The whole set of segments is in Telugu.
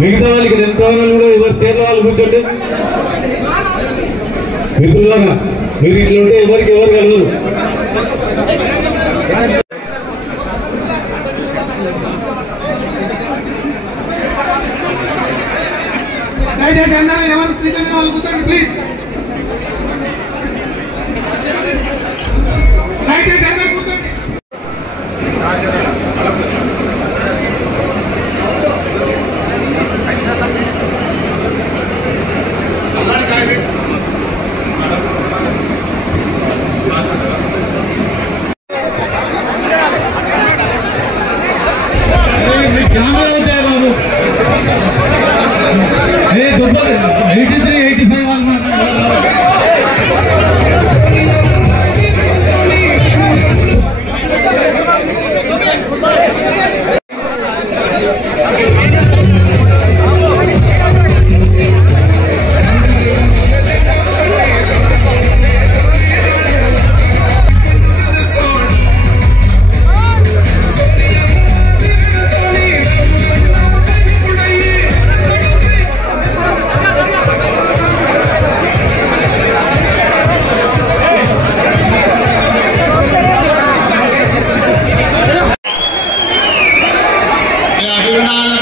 మిగతా వాళ్ళకి ఎంత కూడా ఎవరు చేరిన వాళ్ళు కూర్చోండి. మిత్రులారా మీరు ఇట్లా ఉంటే ఎవరికి ఎవరు కలవరు. దయచేసి అందరూ ఎవరు శ్రీకరణ వాళ్ళు కూర్చోండి ప్లీజ్. దయచేసి అందరూ కూర్చోండి. కెమెరా అవుతాయి బాబు. 83, 85 వాళ్ళు మాట్లాడారు.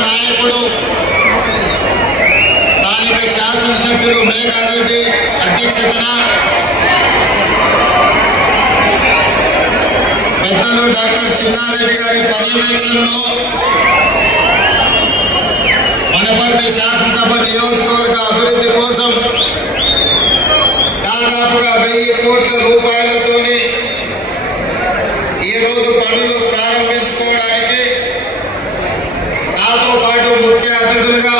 నాయకుడు స్థానిక శాసనసభ్యుడు మేఘారెడ్డి అధ్యక్షతన పెద్దలు డాక్టర్ చిన్నారెడ్డి గారి పర్యవేక్షణలో వనపర్తి శాసనసభ నియోజకవర్గ అభివృద్ధి కోసం దాదాపుగా 1000 కోట్ల రూపాయలతోని ఈరోజు పనులు ప్రారంభించుకోవడానికి నాతో పాటు ముఖ్య అతిథులుగా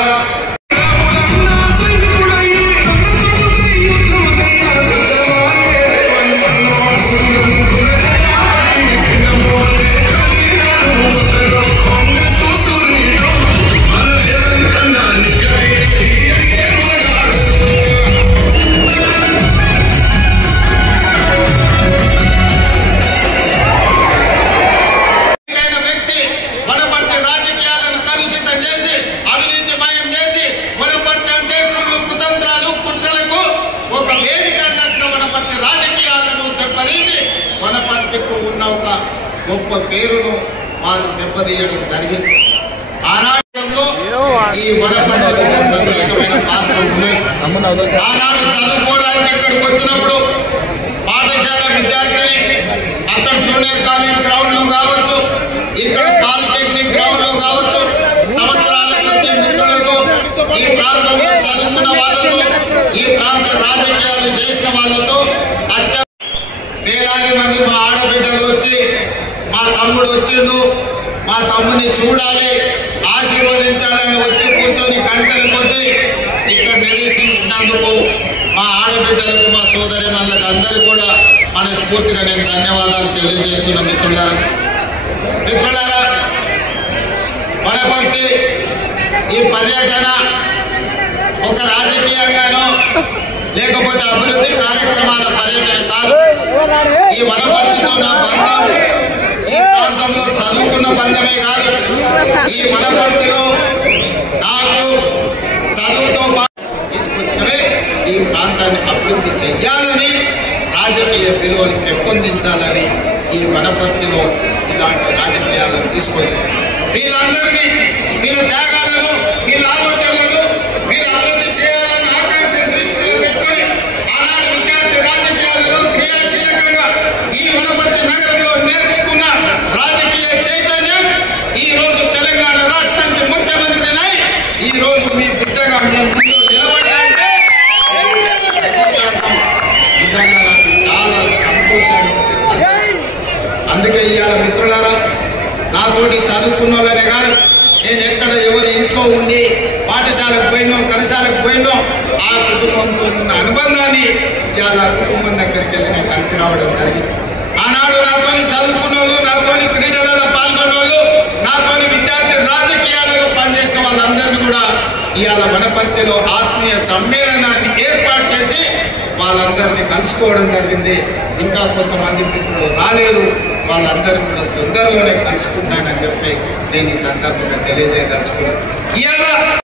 ఒక వేదిక అన్నట్లు వనపర్తి రాజకీయాలను దెబ్బతీసి వనపర్తికు ఉన్న ఒక గొప్ప పేరును వారు దెబ్బతీయడం జరిగింది. ఆనాడంలో ఈ వనపర్తికి ప్రత్యేకమైన పాత్ర ఉన్నాయి. ఆనాడు చదువుకోవడానికి ఇక్కడికి వచ్చినప్పుడు పాఠశాల విద్యార్థిని అక్కడ జూనియర్ కాలేజ్ గ్రౌండ్ లో కావచ్చు, ఇక్కడ పాలిటెక్నిక్ గ్రౌండ్ లో కావచ్చు, సంవత్సరాల కొద్ది మిత్రులతో ఈ ప్రాంతంలో చదువుకున్న వాళ్ళతో ఈ ప్రాంత రాజకీయాలు చేసిన వాళ్ళతో వేలాది మంది మా ఆడబిడ్డలు వచ్చి మా తమ్ముడు వచ్చిండు, మా తమ్ముడిని చూడాలి, ఆశీర్వదించాలని వచ్చి కూర్చొని గంటల కొద్దీ ఇక్కడ నిరీక్షించినందుకు మా ఆడబిడ్డలకు మా సోదరి మళ్ళకి అందరూ కూడా మనస్ఫూర్తిగా నేను ధన్యవాదాలు తెలియజేస్తున్నా. మిత్రులారా వనపర్తి ఈ పర్యటన ఒక రాజకీయంగానో లేకపోతే అభివృద్ధి కార్యక్రమాల పర్యటన కాదు. ఈ వనపర్తితో నా బంధం ఈ ప్రాంతంలో చదువుకున్న బంధమే కాదు, ఈ వనపర్తిలో నాకు చదువుతో తీసుకొచ్చినవే ఈ ప్రాంతాన్ని అభివృద్ధి చెయ్యాలని, రాజకీయ విలువలు పెంపొందించాలని ఈ వనపర్తిలో ఇలాంటి రాజకీయాలను తీసుకొచ్చింది. వీళ్ళందరినీ వీళ్ళ త్యాగాలను వీళ్ళ ఆలోచనలను వీళ్ళు అభివృద్ధి చేయాలని ఆకాంక్ష దృష్టిలో పెట్టుకొని ఆనాడు విద్యార్థి రాజకీయాలలో క్రియాశీలకంగా ఈ వనపర్తి నగరంలో నేర్చుకున్న రాజకీయ చైతన్యం ఈ రోజు తెలంగాణ రాష్ట్రానికి ముఖ్యమంత్రినై ఈ రోజు మీ బిడ్డగా మేము ముందు నిలబడ్డాంటే నిజంగా నాకు చాలా సంతోషాన్ని ఇచ్చేస్తుంది. అందుకే ఇవాళ మిత్రులారా నాతోటి చదువుకున్న వాళ్ళనే కాదు, నేను ఎక్కడ ఎవరి ఇంట్లో ఉండి పాఠశాలకు పోయినో కళాశాలకు పోయినో ఆ కుటుంబంతో ఉన్న అనుబంధాన్ని ఇవాళ కుటుంబం దగ్గరికి వెళ్ళి నేను కలిసి రావడం జరిగింది. ఆనాడు నాతోని చదువుకున్న వాళ్ళు, నాతోని క్రీడలలో పాల్గొన్న వాళ్ళు, నాతోని విద్యార్థి రాజకీయాలలో పనిచేసిన వాళ్ళందరినీ కూడా ఇవాళ వనపర్తిలో ఆత్మీయ సమ్మేళనాన్ని ఏర్పాటు చేసి వాళ్ళందరినీ కలుసుకోవడం జరిగింది. ఇంకా కొంతమంది మిత్రులు రాలేదు, వాళ్ళందరూ కూడా తొందరలోనే కలుసుకుంటానని చెప్పి నేను ఈ సందర్భంగా తెలియజేయదలుచుకున్నాను. ఇవాళ